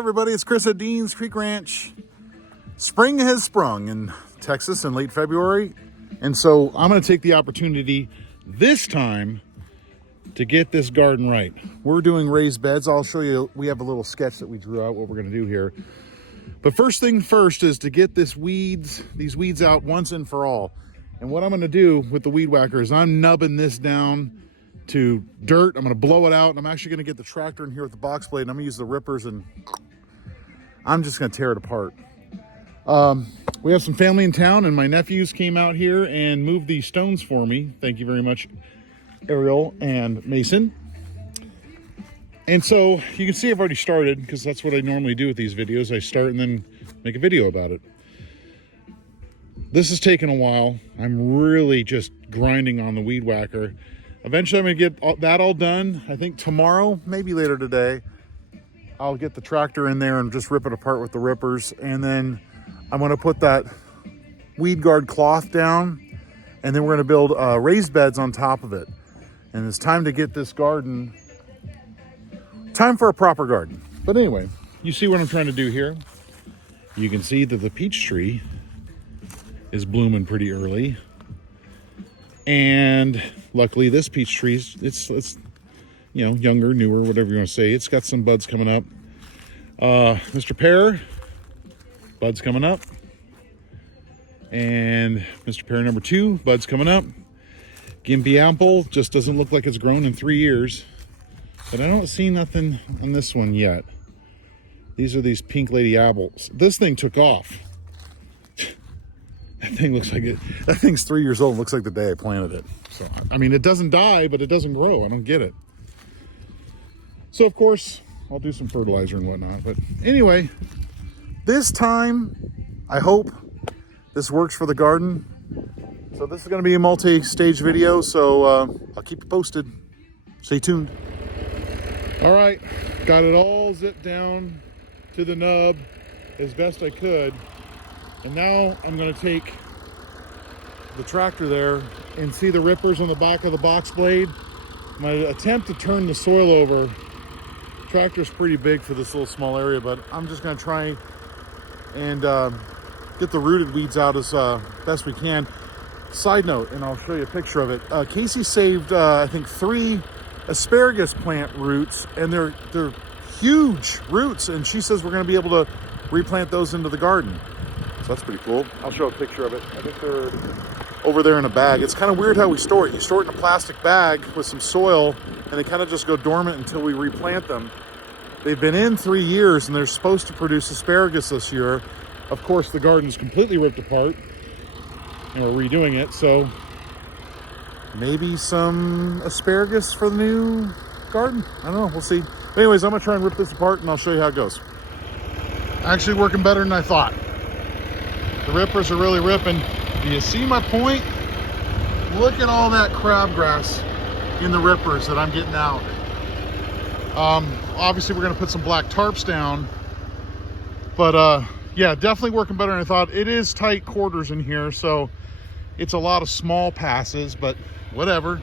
everybody, it's Chris at Dean's Creek Ranch. Spring has sprung in Texas in late February, and so I'm going to take the opportunity this time to get this garden right. We're doing raised beds. I'll show you, we have a little sketch that we drew out what we're going to do here. But first thing first is to get these weeds out once and for all. And what I'm going to do with the weed whacker is I'm nubbing this down to dirt. I'm going to blow it out, and I'm actually going to get the tractor in here with the box blade, and I'm going to use the rippers, and I'm just going to tear it apart. We have some family in town, and my nephews came out here and moved these stones for me. Thank you very much, Ariel and Mason. And so you can see I've already started, because that's what I normally do with these videos. I start and then make a video about it. This has taken a while. I'm really just grinding on the weed whacker. Eventually I'm going to get that all done. I think tomorrow, maybe later today, I'll get the tractor in there and just rip it apart with the rippers. And then I'm going to put that weed guard cloth down, and then we're going to build raised beds on top of it. And it's time to get this garden, time for a proper garden. But anyway, you see what I'm trying to do here. You can see that the peach tree is blooming pretty early. And luckily this peach tree, it's you know, younger, newer, whatever you want to say. It's got some buds coming up. Mr. Pear, buds coming up. And Mr. Pear number 2, buds coming up. Gimpy apple just doesn't look like it's grown in 3 years. But I don't see nothing on this one yet. These are these pink lady apples. This thing took off. That thing looks like it. That thing's 3 years old. Looks like the day I planted it. So, I mean, it doesn't die, but it doesn't grow. I don't get it. So, of course, I'll do some fertilizer and whatnot. But anyway, this time, I hope this works for the garden. So this is going to be a multi-stage video. So I'll keep you posted. Stay tuned. All right, got it all zipped down to the nub as best I could. And now I'm going to take the tractor there and see the rippers on the back of the box blade. My attempt to turn the soil over, the tractor's pretty big for this little small area, but I'm just going to try and get the rooted weeds out as best we can. Side note, and I'll show you a picture of it. Casey saved, I think, 3 asparagus plant roots, and they're huge roots, and she says we're going to be able to replant those into the garden. So that's pretty cool. I'll show a picture of it. I think they're over there in a bag. It's kind of weird how we store it. You store it in a plastic bag with some soil, and they kind of just go dormant until we replant them. They've been in 3 years, and they're supposed to produce asparagus this year. Of course, the garden's completely ripped apart, and we're redoing it, so maybe some asparagus for the new garden. I don't know, we'll see. But anyways, I'm gonna try and rip this apart, and I'll show you how it goes. Actually working better than I thought. The rippers are really ripping. Do you see my point? Look at all that crabgrass in the rippers that I'm getting out. Obviously we're gonna put some black tarps down, but yeah, definitely working better than I thought. It is tight quarters in here, so it's a lot of small passes, but whatever.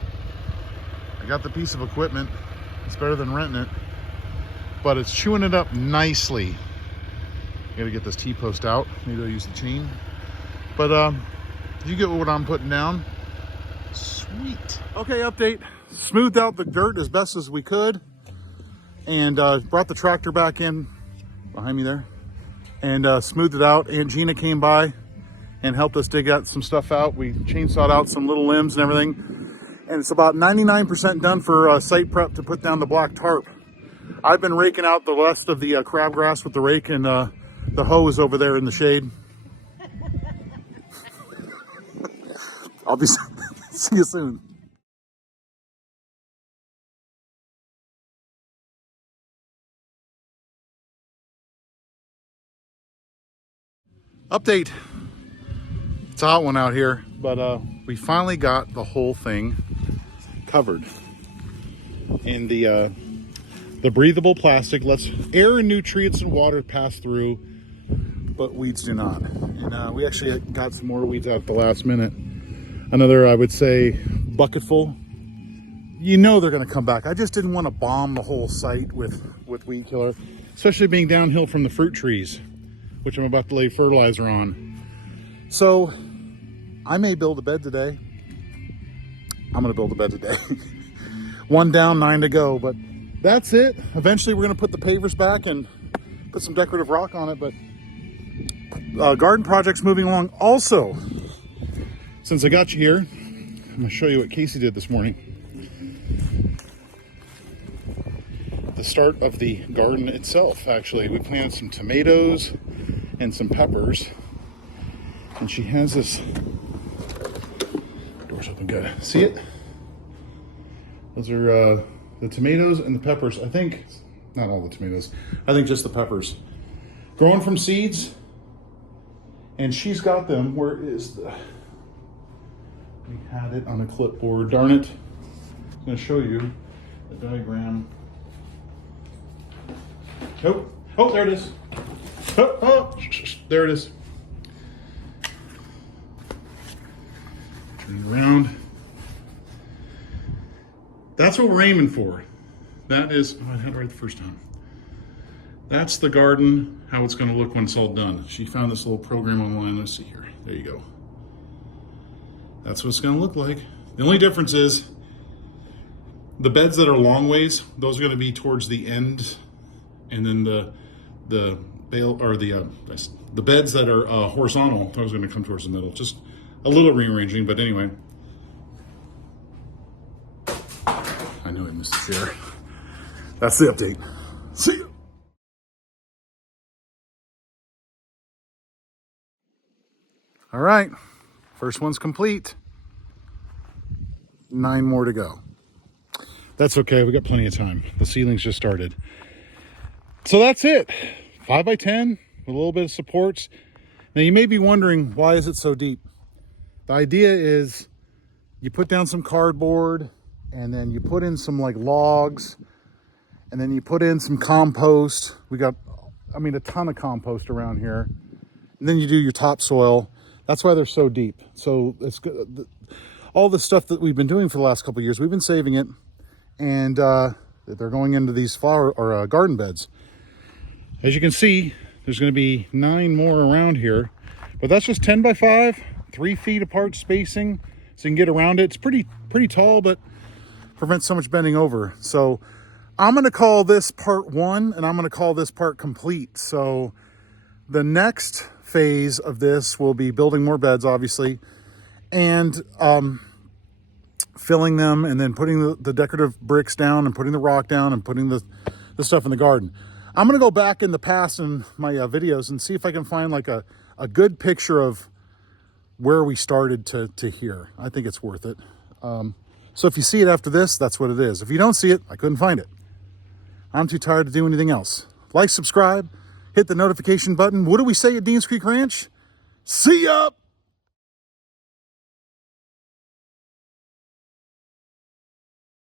I got the piece of equipment. It's better than renting it, but it's chewing it up nicely. Gotta get this T-post out. Maybe I'll use the chain. But you get what I'm putting down. Sweet. Okay, update. Smoothed out the dirt as best as we could, and brought the tractor back in behind me there, and smoothed it out. Aunt Gina came by and helped us dig out some stuff out. We chainsawed out some little limbs and everything, and it's about 99% done for site prep to put down the black tarp. I've been raking out the rest of the crabgrass with the rake, and the hoe is over there in the shade. I'll be see you soon. Update. It's a hot one out here, but we finally got the whole thing covered in the breathable plastic. Lets air and nutrients and water pass through, but weeds do not. And we actually got some more weeds out at the last minute. Another, I would say, bucketful you know they're going to come back. I just didn't want to bomb the whole site with weed killer, especially being downhill from the fruit trees, which I'm about to lay fertilizer on. So I may build a bed today. I'm going to build a bed today. 1 down, 9 to go, but that's it. Eventually we're going to put the pavers back and put some decorative rock on it, but garden project's moving along. Also, since I got you here, I'm going to show you what Casey did this morning. The start of the garden itself, actually. We planted some tomatoes and some peppers, and she has this, door's open good. See it? Those are the tomatoes and the peppers. I think, not all the tomatoes, I think just the peppers. Growing from seeds, and she's got them. Where is the, we had it on a clipboard, darn it. I'm gonna show you the diagram. Oh, there it is. There it is. Turn it around. That's what we're aiming for. That is, oh, I had it right the first time. That's the garden, how it's going to look when it's all done. She found this little program online. Let's see here. There you go. That's what it's going to look like. The only difference is the beds that are long ways, those are going to be towards the end, and then the beds that are horizontal, those are going to come towards the middle. Just a little rearranging, but anyway. I know I missed the share. That's the update. See you. All right, first one's complete. 9 more to go. That's okay, we got plenty of time. The ceiling's just started. So that's it. 5x10 with a little bit of supports. Now you may be wondering, why is it so deep? The idea is you put down some cardboard, and then you put in some like logs, and then you put in some compost. We got, I mean, a ton of compost around here. And then you do your topsoil. That's why they're so deep. So it's good. All the stuff that we've been doing for the last couple of years, we've been saving it, and they're going into these flower or garden beds. As you can see, there's going to be 9 more around here, but that's just 10 by 5, 3 feet apart spacing, so you can get around it. It's pretty tall, but prevents so much bending over. So I'm going to call this part 1, and I'm going to call this part complete. So the next phase of this will be building more beds, obviously, and filling them, and then putting the decorative bricks down, and putting the rock down, and putting the stuff in the garden. I'm going to go back in the past in my videos and see if I can find like a good picture of where we started to here. I think it's worth it. So if you see it after this, that's what it is. If you don't see it, I couldn't find it. I'm too tired to do anything else. Like, subscribe, hit the notification button. What do we say at Deans Creek Ranch? See ya!